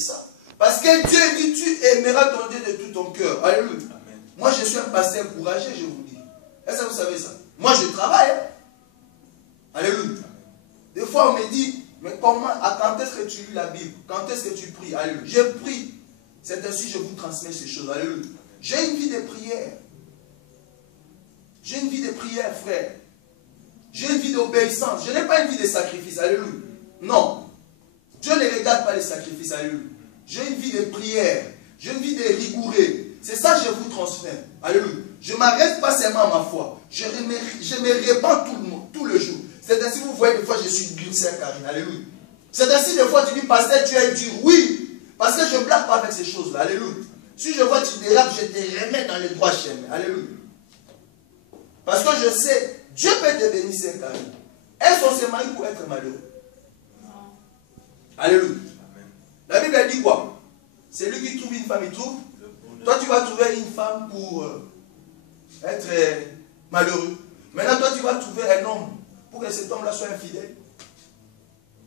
C'est ça. Parce que Dieu dit, tu aimeras ton Dieu de tout ton cœur. Alléluia. Amen. Moi, je suis un pasteur courageux, je vous dis. Est-ce que vous savez ça? Moi, je travaille. Hein? Alléluia. Amen. Des fois, on me dit, mais comment, quand est-ce que tu lis la Bible? Quand est-ce que tu pries? Alléluia. Je prie. C'est ainsi que je vous transmets ces choses. Alléluia. J'ai une vie de prière. J'ai une vie de prière, frère. J'ai une vie d'obéissance. Je n'ai pas une vie de sacrifice. Alléluia. Non. Dieu ne regarde pas les sacrifices. Alléluia. J'ai une vie de prière. J'ai une vie de rigoureux. C'est ça que je vous transmets. Alléluia. Je ne m'arrête pas seulement à ma foi. Je me répands tout le jour. C'est ainsi que vous voyez, des fois, je suis dur, c'est Karine. Alléluia. C'est ainsi, des fois, tu dis, pasteur, tu es dur. Oui. Parce que je ne blague pas avec ces choses-là. Alléluia. Si je vois que tu dérapes, je te remets dans le droit chemin. Alléluia. Parce que je sais, Dieu peut te bénir, c'est Karine. Est-ce qu'on s'est marié pour être malheureux? Non. Alléluia. Amen. La Bible elle dit quoi? C'est lui qui trouve une femme, il trouve. Toi, tu vas trouver une femme pour être malheureux. Maintenant, toi, tu vas trouver un homme pour que cet homme-là soit infidèle.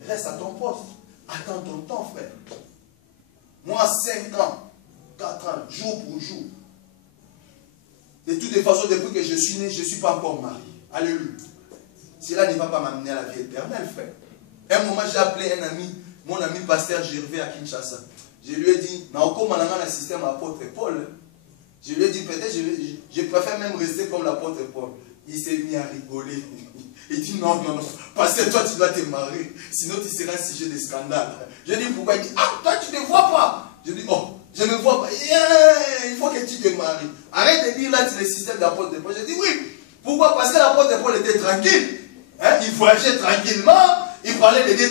Reste à ton poste. Attends ton temps, frère. Moi, 5 ans, 4 ans, jour pour jour. De toutes les façons, depuis que je suis né, je ne suis pas encore marié. Alléluia. Cela ne va pas m'amener à la vie éternelle, frère. Un moment, j'ai appelé un ami, mon ami pasteur Gervais à Kinshasa. Je lui ai dit, Naoko Mananga, le système apôtre Paul. Je lui ai dit, peut-être, je préfère même rester comme l'apôtre Paul. Il s'est mis à rigoler. Il dit, non, non, non, parce que toi, tu dois te marier. Sinon, tu seras un sujet de scandale. Je dis, pourquoi? Il dit, ah, toi, tu ne vois pas. Je dis, oh, je ne vois pas. Yeah, il faut que tu te maries. Arrête de dire là, c'est le système d'apôtre Paul. Je dis, oui. Pourquoi? Parce que l'apôtre Paul était tranquille. Hein? Il voyageait tranquillement. Il parlait de Dieu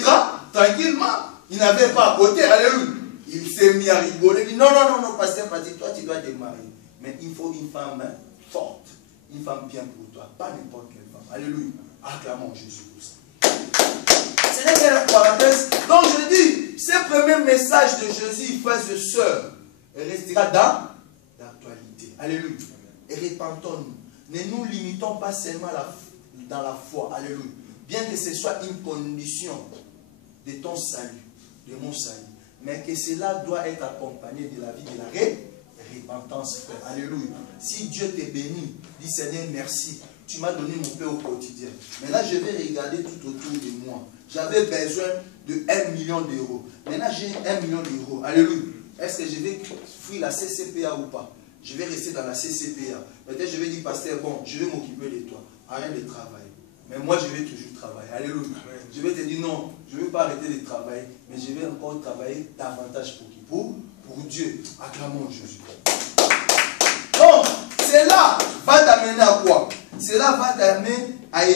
tranquillement. Il n'avait pas à côté. Alléluia. Il s'est mis à rigoler. Il dit, non, non, non, non, pasteur, toi, tu dois te marier. Mais il faut une femme forte. Une femme bien pour toi. Pas n'importe quelle femme. Alléluia. Acclamons Jésus pour ça. Ce n'est qu'une parenthèse. Donc je dis, ce premier message de Jésus, frères et sœurs, restera dans l'actualité. Alléluia. Et répentons-nous. Ne nous limitons pas seulement dans la foi. Alléluia. Bien que ce soit une condition de ton salut, de mon salut. Mais que cela doit être accompagné de la vie de la repentance, frère. Alléluia. Si Dieu te bénit, dis Seigneur, merci. Tu m'as donné mon pain au quotidien. Maintenant, je vais regarder tout autour de moi. J'avais besoin de 1 million d'euros. Maintenant, j'ai 1 million d'euros. Alléluia. Est-ce que je vais fuir la CCPA ou pas? Je vais rester dans la CCPA. Peut-être je vais dire, pasteur, bon, je vais m'occuper de toi. Arrête de travailler. Mais moi, je vais toujours travailler. Alléluia. Je vais te dire, non, je ne vais pas arrêter de travailler, mais je vais encore travailler davantage pour qui? Pour Dieu. Acclamons Jésus. Donc, cela va t'amener à quoi? Cela va t'amener à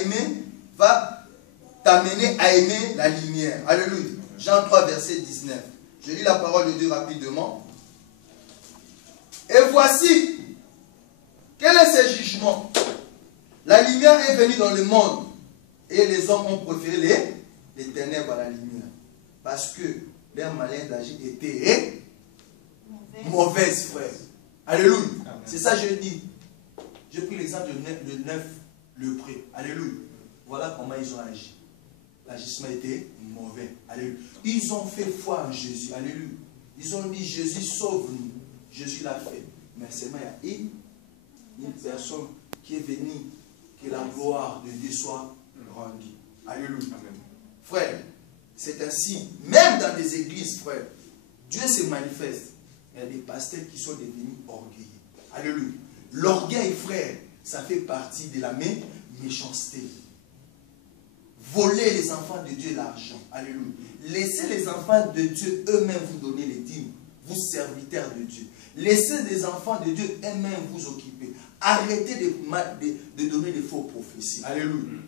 aimer, la lumière. Alléluia. Jean 3, verset 19. Je lis la parole de Dieu rapidement. Et voici, quel est ce jugement? La lumière est venue dans le monde et les hommes ont préféré les ténèbres à la lumière. Parce que leur manière d'agir était mauvaise, frère. Alléluia. C'est ça que je dis. J'ai pris l'exemple de 9 lépreux. Alléluia. Voilà comment ils ont agi. L'agissement était mauvais. Alléluia. Ils ont fait foi en Jésus. Alléluia. Ils ont dit, Jésus sauve-nous. Jésus l'a fait. Mais seulement il y a une personne qui est venue, que la gloire de Dieu soit rendue. Alléluia. Amen. Frère, c'est ainsi, même dans les églises, frère, Dieu se manifeste. Il y a des pasteurs qui sont devenus orgueilleux. Alléluia. L'orgueil, frère, ça fait partie de la méchanceté. Voler les enfants de Dieu l'argent. Alléluia. Laissez les enfants de Dieu eux-mêmes vous donner les dîmes. Vous serviteurs de Dieu. Laissez les enfants de Dieu eux-mêmes vous occuper. Arrêtez de donner des faux prophéties. Alléluia.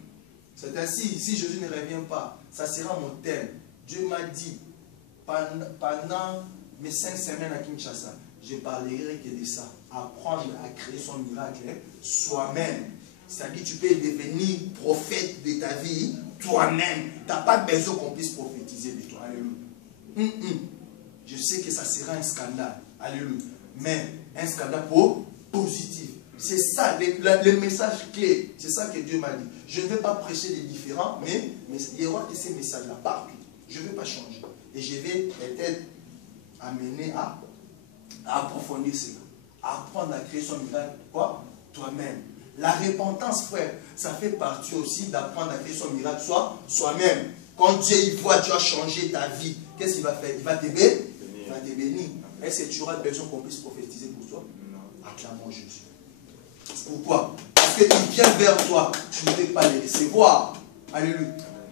C'est ainsi, si Jésus ne revient pas, ça sera mon thème. Dieu m'a dit, pendant mes 5 semaines à Kinshasa, je parlerai que de ça. Apprendre à créer son miracle soi-même. C'est-à-dire tu peux devenir prophète de ta vie toi-même. Tu n'as pas besoin qu'on puisse prophétiser de toi. Alléluia. Je sais que ça sera un scandale. Alléluia. Mais un scandale positif. C'est ça, le message clé. C'est ça que Dieu m'a dit. Je ne vais pas prêcher des différents, mais il y aura que ces messages-là partout. Je ne vais pas changer. Et je vais peut-être amener à approfondir cela. À apprendre à créer son miracle, quoi? Toi-même. La repentance, frère, ça fait partie aussi d'apprendre à créer son miracle soi-même. Quand Dieu il voit, tu as changé ta vie, qu'est-ce qu'il va faire? Il va te bénir. Il va te bénir. Est-ce que tu auras besoin qu'on puisse prophétiser pour toi? Non. Acclamons Jésus. Pourquoi? Parce qu'il vient vers toi, tu ne peux pas les recevoir. Alléluia.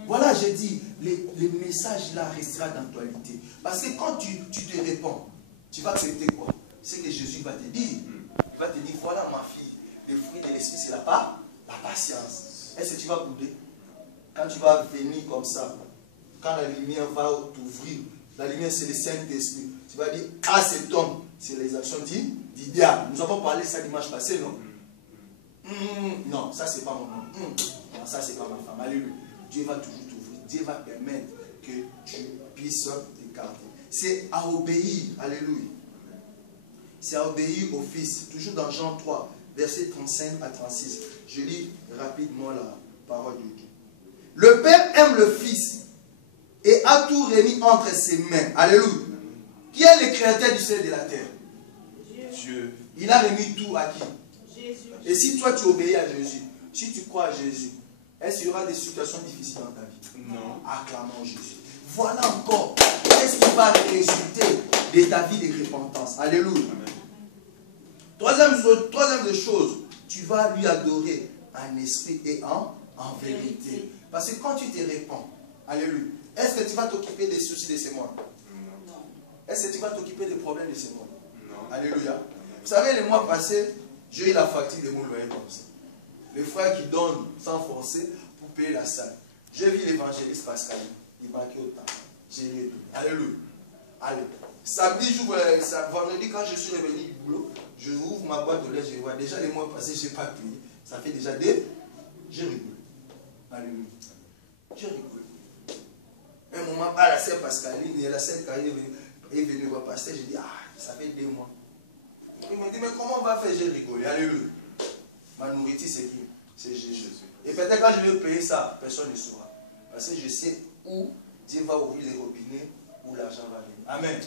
Voilà, j'ai dit, les messages là resteront d'actualité. Parce que quand tu te réponds, tu vas accepter quoi? C'est que Jésus va te dire. Il va te dire, voilà ma fille, le fruit de l'esprit, c'est la patience. Est-ce que tu vas bouder? Quand tu vas venir comme ça, quand la lumière va t'ouvrir, la lumière c'est le Saint-Esprit, tu vas dire, ah cet homme, c'est les actions du diable. Nous avons parlé de ça dimanche passé, non? Non, ça c'est pas mon homme. Non, ça c'est pas ma femme. Alléluia. Dieu va toujours t'ouvrir. Dieu va permettre que tu puisses t'écarter. C'est à obéir. Alléluia. C'est à obéir au Fils. Toujours dans Jean 3, versets 35 à 36. Je lis rapidement la parole de Dieu. Le Père aime le Fils et a tout remis entre ses mains. Alléluia. Qui est le créateur du ciel et de la terre? Dieu. Il a remis tout à qui? Jésus. Et si toi tu obéis à Jésus, si tu crois à Jésus, est-ce qu'il y aura des situations difficiles dans ta vie? Non. Acclamons Jésus. Voilà encore. Qu'est-ce qui va résulter de ta vie de repentance? Alléluia. Troisième des choses, tu vas lui adorer en esprit et en vérité. Parce que quand tu te répands, alléluia, est-ce que tu vas t'occuper des soucis de ce monde? Non. Est-ce que tu vas t'occuper des problèmes de ce monde? Non. Alléluia. Vous savez, le mois passé, j'ai eu la facture de mon loyer comme ça. Les frères qui donnent sans forcer pour payer la salle. J'ai vu l'évangéliste Pascal, il manquait autant. J'ai lu tout. Alléluia. Allez. Samedi, vendredi, quand je suis revenu du boulot, je ouvre ma boîte aux lettres, je vois déjà les mois passés, je n'ai pas payé. Ça fait déjà j'ai rigolé. Alléluia. J'ai rigolé. Un moment, la sœur Pascaline et la sœur Karine est venue voir pasteur, j'ai dit, ça fait 2 mois. Il m'a dit, mais comment on va faire? J'ai rigolé. Alléluia. Ma nourriture, c'est qui? C'est Jésus. Et peut-être quand je vais payer ça, personne ne saura. Parce que je sais où Dieu va ouvrir les robinets, où l'argent va venir. Amen.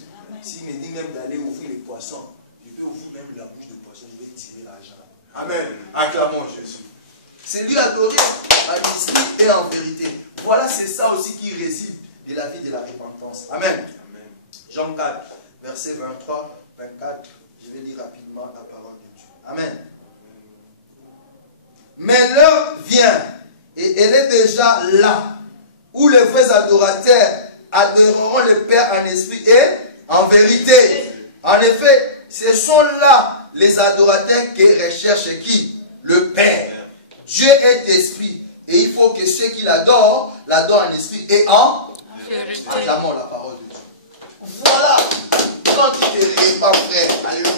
S'il me dit même d'aller ouvrir les poissons, je peux ouvrir même la bouche de poisson, je vais tirer l'argent. Amen. Acclamons Jésus. C'est lui adorer en esprit et en vérité. Voilà, c'est ça aussi qui réside de la vie de la repentance. Amen. Amen. Jean 4, verset 23, 24. Je vais lire rapidement la parole de Dieu. Amen. Mais l'heure vient, et elle est déjà là, où les vrais adorateurs adoreront le Père en esprit et en vérité. En effet, ce sont là les adorateurs qui recherchent qui? Le Père. Dieu est esprit, et il faut que ceux qui l'adorent en esprit et en vérité. Acclamons la parole de Dieu. Voilà, quand tu te répands, frère, alléluia,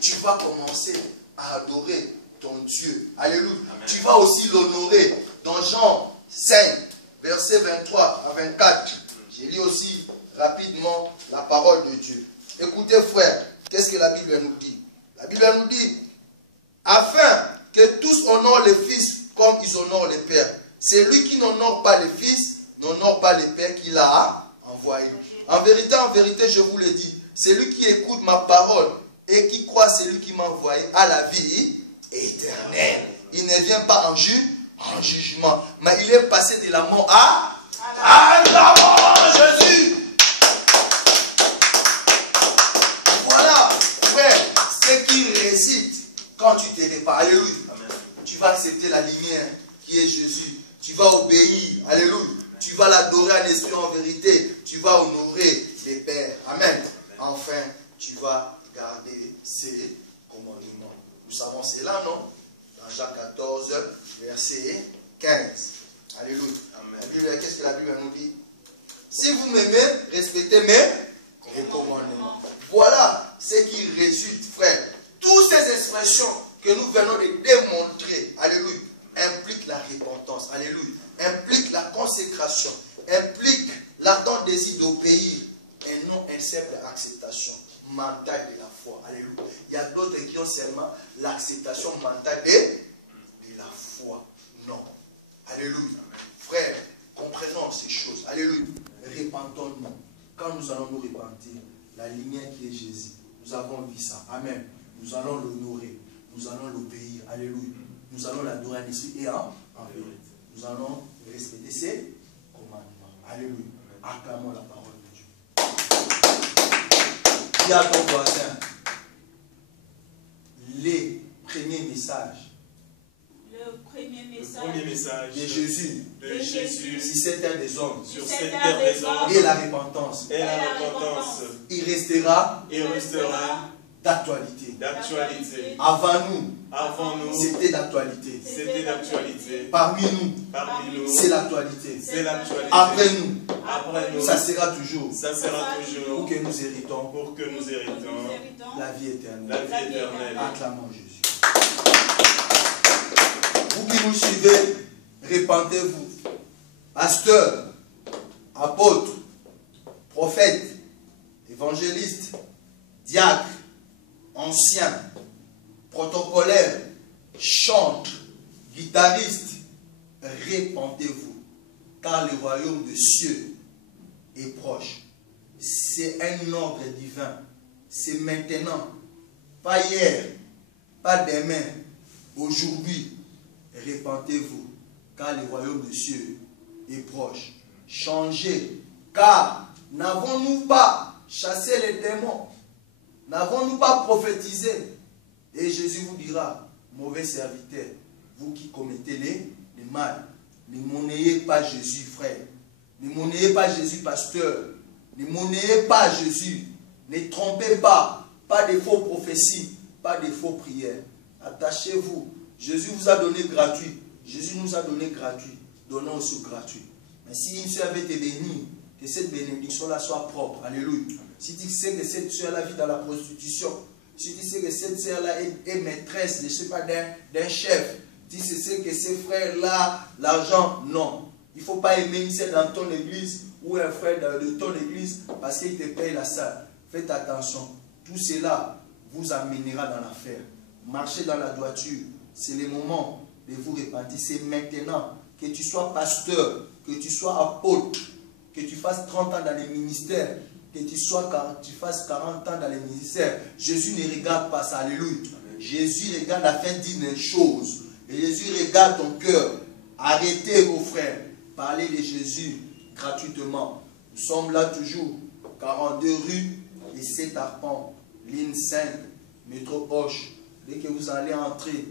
tu vas commencer à adorer ton Dieu. Alléluia. Amen. Tu vas aussi l'honorer. Dans Jean 5, verset 23 à 24, j'ai lu aussi rapidement la parole de Dieu. Écoutez, frère, qu'est-ce que la Bible nous dit? La Bible nous dit, afin que tous honorent le Fils comme ils honorent le Père. Celui qui n'honore pas le Fils n'honore pas le Père qui l'a envoyé. En vérité, je vous le dis, celui qui écoute ma parole et qui croit celui qui m'a envoyé à la vie éternelle. Il ne vient pas en jugement, mais il est passé de la mort à la mort, Jésus. Voilà, frère, ce qui réside quand tu te répands. Alléluia. Tu vas accepter la lumière qui est Jésus. Tu vas obéir. Alléluia. Tu vas l'adorer en esprit, en vérité. Tu vas honorer les pères. Amen. Enfin, tu vas garder ses commandements. Nous savons cela, non? Dans Jacques 14, verset 15. Alléluia. Amen. Qu'est-ce que la Bible nous dit? Si vous m'aimez, respectez mes commandements. Voilà ce qui résulte, frère. Toutes ces expressions que nous venons de démontrer, alléluia, impliquent la repentance, alléluia, impliquent la consécration, impliquent l'ardent désir d'obéir et non une simple acceptation mentale de la foi. Alléluia. Il y a d'autres qui ont seulement l'acceptation mentale de la foi. Non. Alléluia. Frère, comprenons ces choses. Alléluia. Repentons-nous. Quand nous allons nous repentir, la lumière qui est Jésus. Nous avons vu ça. Amen. Nous allons l'honorer. Nous allons l'obéir. Alléluia. Nous allons l'adorer en esprit et en vérité. Nous allons respecter ses commandements. Alléluia. Acclamons la parole de Dieu. Dis à ton voisin, les premiers messages. Le premier message De Jésus. Si c'est terre des hommes. Sur cette terre des hommes. Et la repentance. Il restera d'actualité. Avant nous, c'était d'actualité. Parmi nous, c'est l'actualité. Après nous, ça sera toujours. Pour que nous héritons la vie éternelle. Acclamons Jésus. Vous qui nous suivez, répentez-vous. Pasteurs, apôtres, prophètes, évangélistes, diacres, anciens, protocolaires, chantres, guitaristes, répentez-vous, car le royaume des cieux est proche. C'est un ordre divin. C'est maintenant, pas hier, pas demain, aujourd'hui. Répentez-vous, car le royaume des cieux est proche. Changez, car n'avons-nous pas chassé les démons? N'avons-nous pas prophétisé? Et Jésus vous dira, mauvais serviteur, vous qui commettez les mal, ne monnayez pas Jésus, frère. Ne monnayez pas Jésus, pasteur. Ne monnayez pas Jésus. Ne trompez pas. Pas de faux prophéties, pas de faux prières. Attachez-vous. Jésus vous a donné gratuit. Jésus nous a donné gratuit. Donnons aussi gratuit. Mais si une soeur avait été bénie, que cette bénédiction-là soit propre. Alléluia. Si tu sais que cette soeur-là vit dans la prostitution, si tu sais que cette soeur-là est maîtresse, je ne sais pas, d'un chef, si tu sais que ces frères-là, l'argent, non. Il ne faut pas aimer une soeur dans ton église ou un frère de ton église parce qu'il te paye la salle. Faites attention. Tout cela vous amènera dans l'affaire. Marchez dans la droiture. C'est le moment de vous repentir. C'est maintenant. Que tu sois pasteur, que tu sois apôtre, que tu fasses 30 ans dans les ministères, que tu fasses 40 ans dans les ministères. Jésus ne regarde pas ça. Alléluia. Amen. Jésus regarde la fin d'une chose. Et Jésus regarde ton cœur. Arrêtez vos frères. Parlez de Jésus gratuitement. Nous sommes là toujours. 42 rues et 7 arpents. Ligne 5, métro Hoche. Dès que vous allez entrer,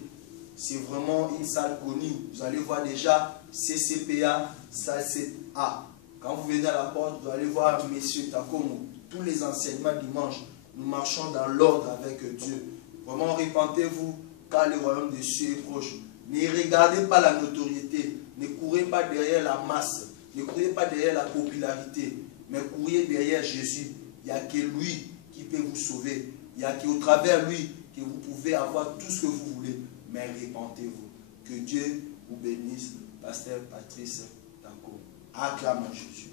c'est vraiment une salle connue. Vous allez voir déjà CCPA, salle 7A. Quand vous venez à la porte, vous allez voir M. Takomo. Tous les enseignements dimanche, nous marchons dans l'ordre avec Dieu. Vraiment, répentez-vous, car le royaume des cieux est proche. Ne regardez pas la notoriété. Ne courez pas derrière la masse. Ne courez pas derrière la popularité. Mais courez derrière Jésus. Il n'y a que lui qui peut vous sauver. Il n'y a qu'au travers lui que vous pouvez avoir tout ce que vous voulez. Mais répentez-vous. Que Dieu vous bénisse. Pasteur Patrice Tako. Acclamons Jésus.